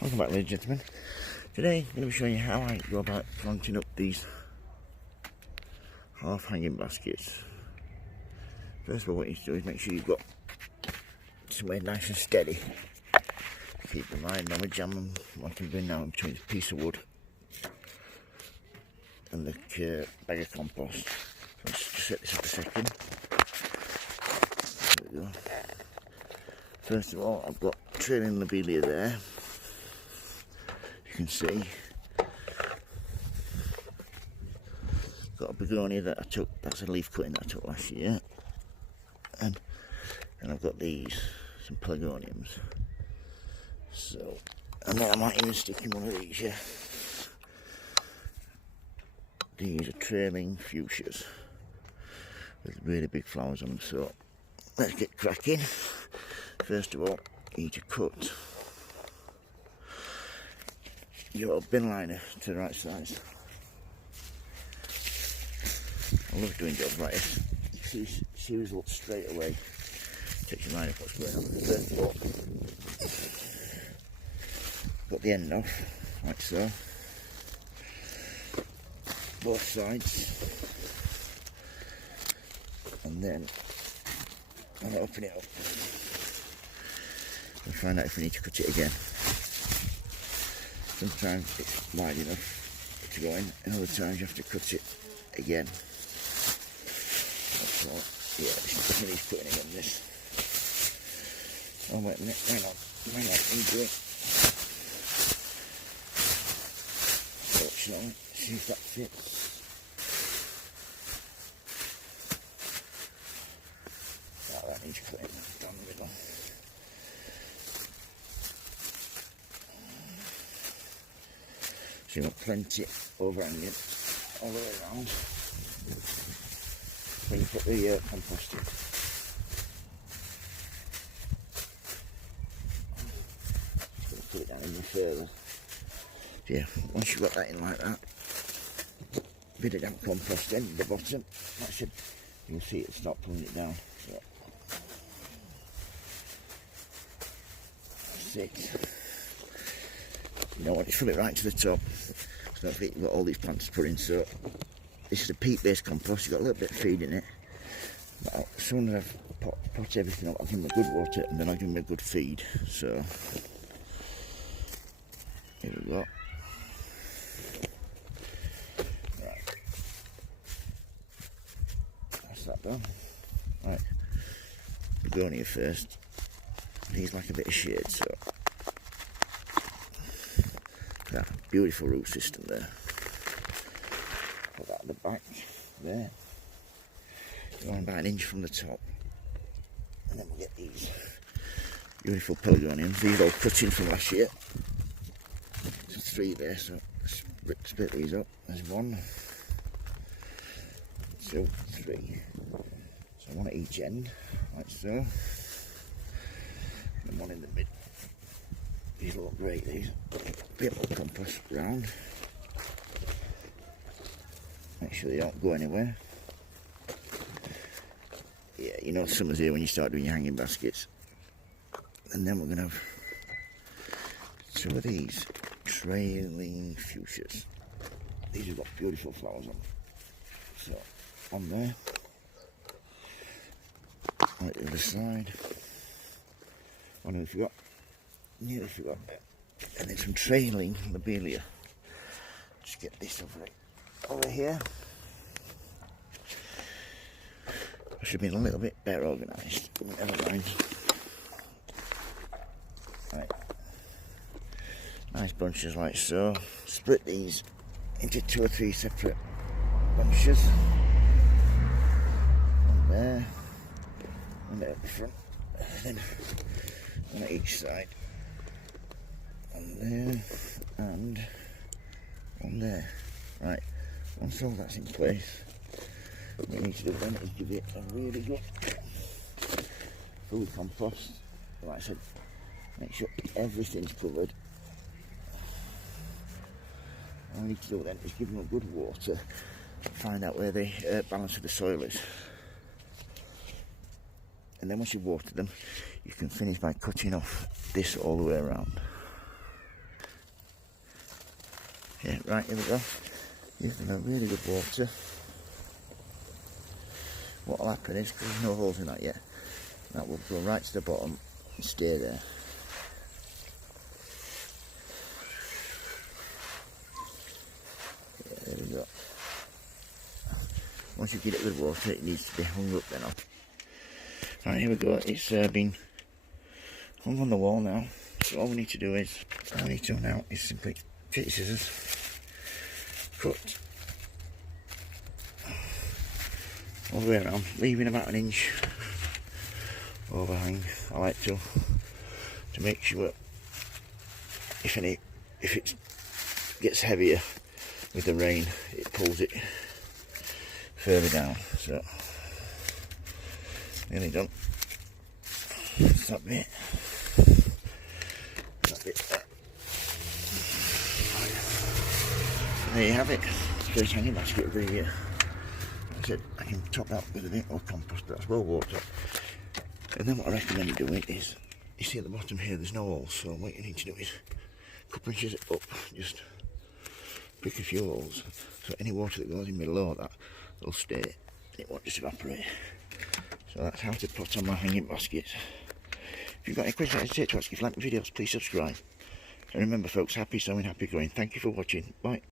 Welcome back, ladies and gentlemen. Today I'm going to be showing you how I go about planting up these half hanging baskets. First of all, what you need to do is make sure you've got somewhere nice and steady. Keep in mind, I'm jamming what I'm doing now between a piece of wood and the bag of compost. So let's just set this up a second. There we go. First of all, I've got trailing lobelia there. You can see got a begonia that I took, that's a leaf cutting that I took last year, and I've got these, some pelargoniums. So, and then I might even stick in one of these, yeah. These are trailing fuchsias with really big flowers on them, so let's get cracking. First of all, you need to cut your bin liner to the right size. I love doing jobs like this. See results straight away. Takes your mind off what's going on. First of all, got the end off, like so. Both sides. And then I'll open it up and find out if we need to cut it again. Sometimes it's wide enough to go in, and other times you have to cut it again. That's all. Yeah, this needs cutting again, this. Oh, wait a minute, hang on, into it. Fortunately, see if that fits. Oh, that needs cutting down the middle. So you've got plenty overhanging all the way around when you put the compost in. Just going to put it down even further. So yeah, once you've got that in like that, a bit of damp compost in at the bottom, that should, you'll see it start pulling it down. So, that's it. You know what, just fill it right to the top. So don't forget you've got all these plants to put in. So this is a peat-based compost. You've got a little bit of feed in it. But as soon as I've pot everything up, I'll give them a good water and then I'll give them a good feed. So here we go. Right. That's that done. Right. Begonia first. These like a bit of shade, so that beautiful root system there. Put that at the back there. Going about an inch from the top, and then we'll get these beautiful pelargoniums. These are all cut in from last year. There's 3 there, so let's split these up. There's 1, 2, 3. So 1 at each end, like so, and 1 in the mid. These look great, these. Bit more compost round. Make sure they don't go anywhere. Yeah, you know summer's here when you start doing your hanging baskets. And then we're going to have 2 of these trailing fuchsias. These have got beautiful flowers on them. So, on there. On the other side. Oh, nearly forgot that. And then some trailing lobelia. Just get this over here. I should have been a little bit better organised, but never mind. Right. Nice bunches like so. Split these into 2 or 3 separate bunches. One there. One there at the front. And then one at each side. One there. And one there. Right. Once all that's in place, what we need to do then is give it a really good full compost. Like I said, make sure everything's covered. All we need to do then is give them a good water, find out where the balance of the soil is. And then once you've watered them, you can finish by cutting off this all the way around. Yeah, right, here we go. Give them a really good water. What will happen is, because there's no holes in that yet, that will go right to the bottom and stay there. Yeah, there we go. Once you get it with water, it needs to be hung up then on. Right, here we go. It's been hung on the wall now. So all we need to do is, simply take your scissors, cut all the way around, leaving about an inch overhang. I like to make sure if it gets heavier with the rain, it pulls it further down. So nearly done. That's that bit. That bit there. There you have it. Straight hanging basket of the like I said, I can top that with a bit more compost, but that's well walked up. And then what I recommend doing is, you see at the bottom here there's no holes, so what you need to do is a couple of inches up, just pick a few holes, so any water that goes in below that will stay and it won't just evaporate. So that's how to put on my hanging baskets. If you've got any questions, don't hesitate to ask. If you like my videos, please subscribe. And remember folks, happy sowing, happy growing. Thank you for watching. Bye.